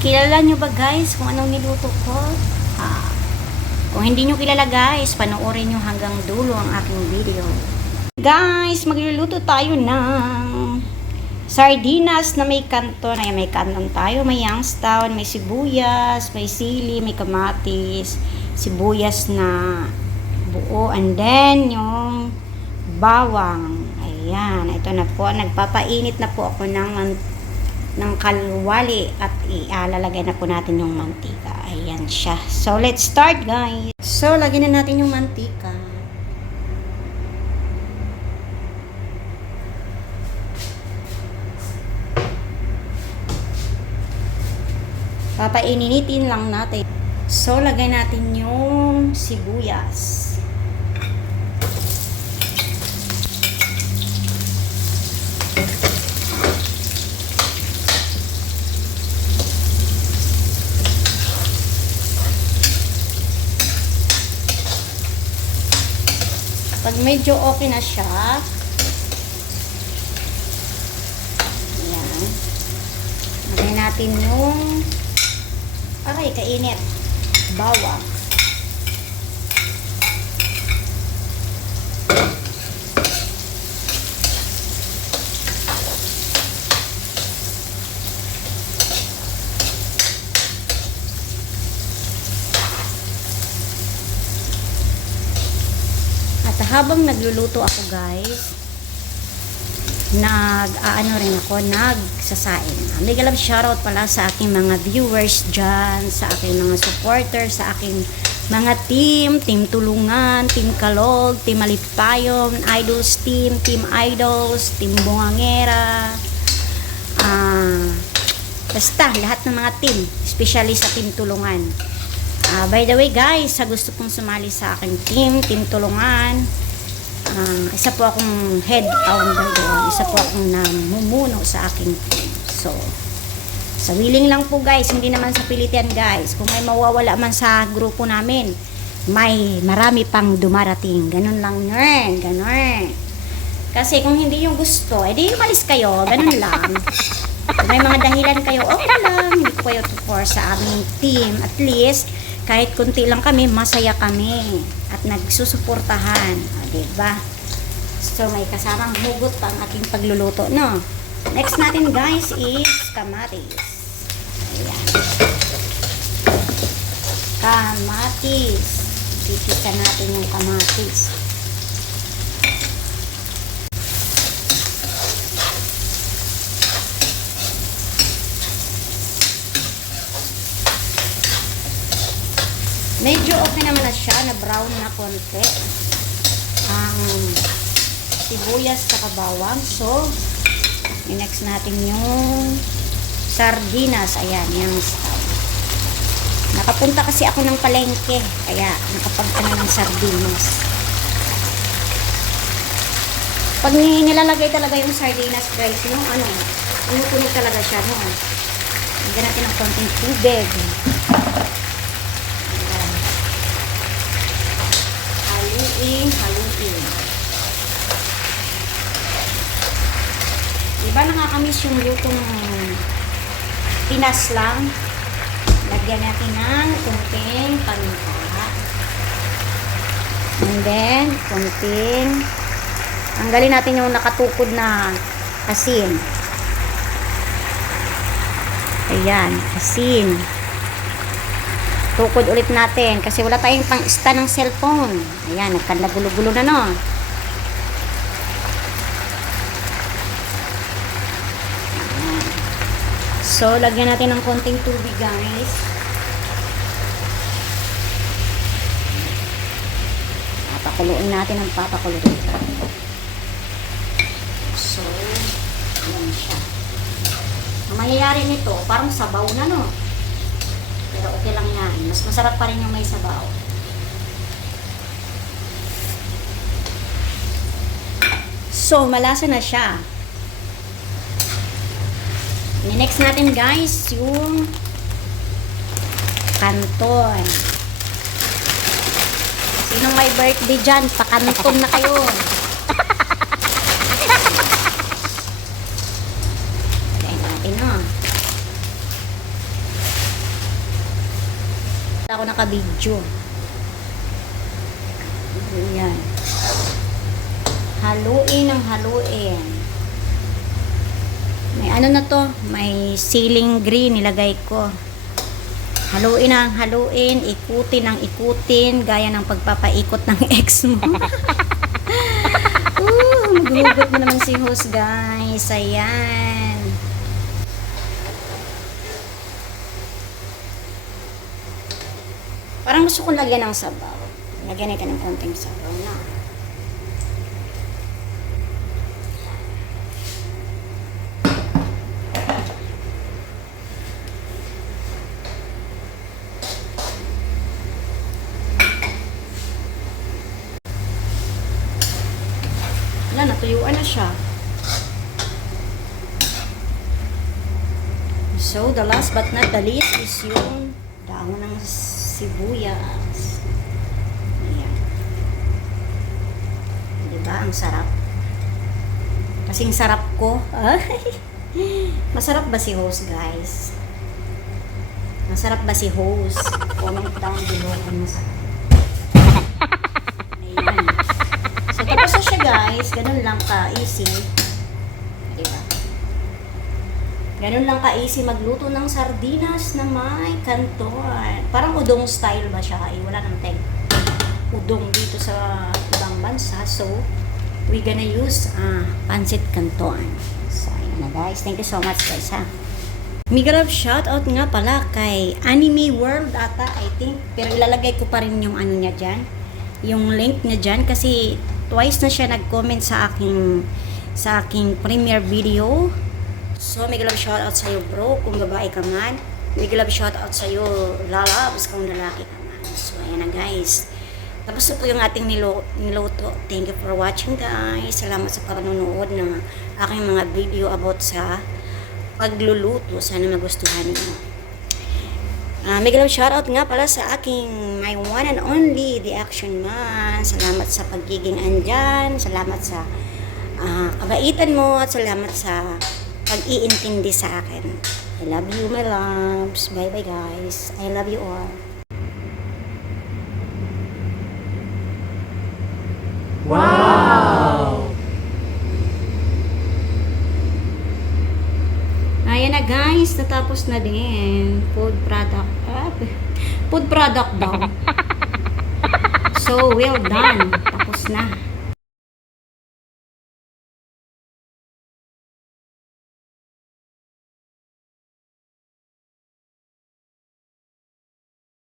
Kilala nyo ba guys kung anong niluto ko? Kung hindi nyo kilala guys, panoorin nyo hanggang dulo ang aking video. Guys, magluluto tayo ng sardinas na may kanton. Ay, may kanton tayo, may youngstown, may sibuyas, may sili, may kamatis, sibuyas na buo, and then yung bawang. Ayan, ito na po. Nagpapainit na po ako ng kalwali at ilalagay na po natin yung mantika. Ayan siya. So, let's start guys. So, lagyan na natin yung mantika. Papaininitin lang natin. So, lagay natin yung sibuyas. Pag medyo okay na siya, ayan, lagay natin yung kainit, bawang. At habang nagluluto ako guys, nagsasaing. Mega love shoutout pala sa aking mga viewers dyan, sa aking mga supporters, sa aking mga team Tulungan, Team Kalog, Team Alipayon, Idols Team Idols, Team Bungangera, basta lahat ng mga team, especially sa Team Tulungan. By the way guys, sa gusto pong sumali sa aking Team Tulungan, isa po akong head founder doon, isa po akong namumuno sa aking team. So, sa willing lang po guys, hindi naman sa pilitan guys. Kung may mawawala man sa grupo namin, may marami pang dumarating. Ganun lang nern, ganun. Kasi kung hindi yung gusto, edi umalis kayo, ganun lang. Kung may mga dahilan kayo, okay lang, hindi ko kayo to force sa aming team. At least, kahit kunti lang kami, masaya kami at nagsusuportahan, diba? So may kasamang hugot pang aking pagluluto, no? Next natin guys is kamatis. Ayan, kamatis, pipisa natin yung kamatis. Medyo okay naman na siya, na brown na konti ang sibuyas sa bawang. So, next natin yung sardinas. Ayan, yung style. Nakapunta kasi ako ng palengke, kaya nakapagtana ng sardinas. Pag nilalagay talaga yung sardinas guys, yung umutunog talaga siya, no? Lagyan natin ng konting tubig. Haluin. Diba nakakamiss yung lutong Pinas lang? Lagyan natin ng konting paminta. And then, tanggalin natin yung nakatukod na asin. Ayan, asin. Tukod ulit natin kasi wala tayong pang-stand ng cellphone. Ayan, nagkanda-gulo-gulo na, no? Ayan. So, lagyan natin ng konting tubig, guys. Papakuluin natin ang papakuluin. So, ayan siya. Ang mangyayari nito, parang sabaw na, no? Pero okay lang yan. Mas masarap pa rin yung may sabaw. So, malasa na siya. Next natin guys, yung kanton. Sinong may birthday dyan? Pakanton na kayo. Lagyan natin, no? Ako naka-video. Ayan. Haluin ang haluin. May ano na to? May ceiling green nilagay ko. Haluin ang haluin, ikutin ang ikutin, gaya ng pagpapaikot ng ex mo. Maghugot mo naman si host, guys. Ayan. Parang gusto kong lagyan ng sabaw. Lagyan natin ng konting sabaw na. Wala, natuyuan na siya. So, the last but not the least is yung dahon ng sibuyas. Ayan. Diba? Ang sarap. Kasing sarap ko. Masarap ba si host, guys? Masarap ba si host? Comment down below kung masarap. Ayan. So, tapos na siya, guys. Ganun lang ka-easy. Diba? Ganun lang ka-easy magluto ng sardinas na may kanton. Parang udong style ba siya? Wala nang teg udong dito sa ibang bansa. So, we gonna use pancit canton. So, ayan na, guys. Thank you so much, guys, ha. Mega love shoutout nga pala kay Anime World ata, I think. Pero ilalagay ko pa rin yung ano niya dyan. Yung link niya dyan kasi twice na siya nag-comment sa aking premiere video. So, mega love shoutout sa'yo, bro, kung babae ka man. Mega love shoutout sa'yo, lalabs, kung lalaki ka man. So, ayan na, guys. Tapos na po yung ating niluto. Thank you for watching, guys. Salamat sa panonood ng aking mga video about sa pagluluto. Sana magustuhan niyo. Mega love shoutout nga pala sa aking my one and only, The Action Man. Salamat sa pagiging andyan. Salamat sa kabaitan mo at salamat sa pag-iintindi sa akin. I love you, my loves. Bye-bye, guys. I love you all. Wow! Ayan na, guys. Natapos na din. Food product. Food product daw. So, well done. Tapos na.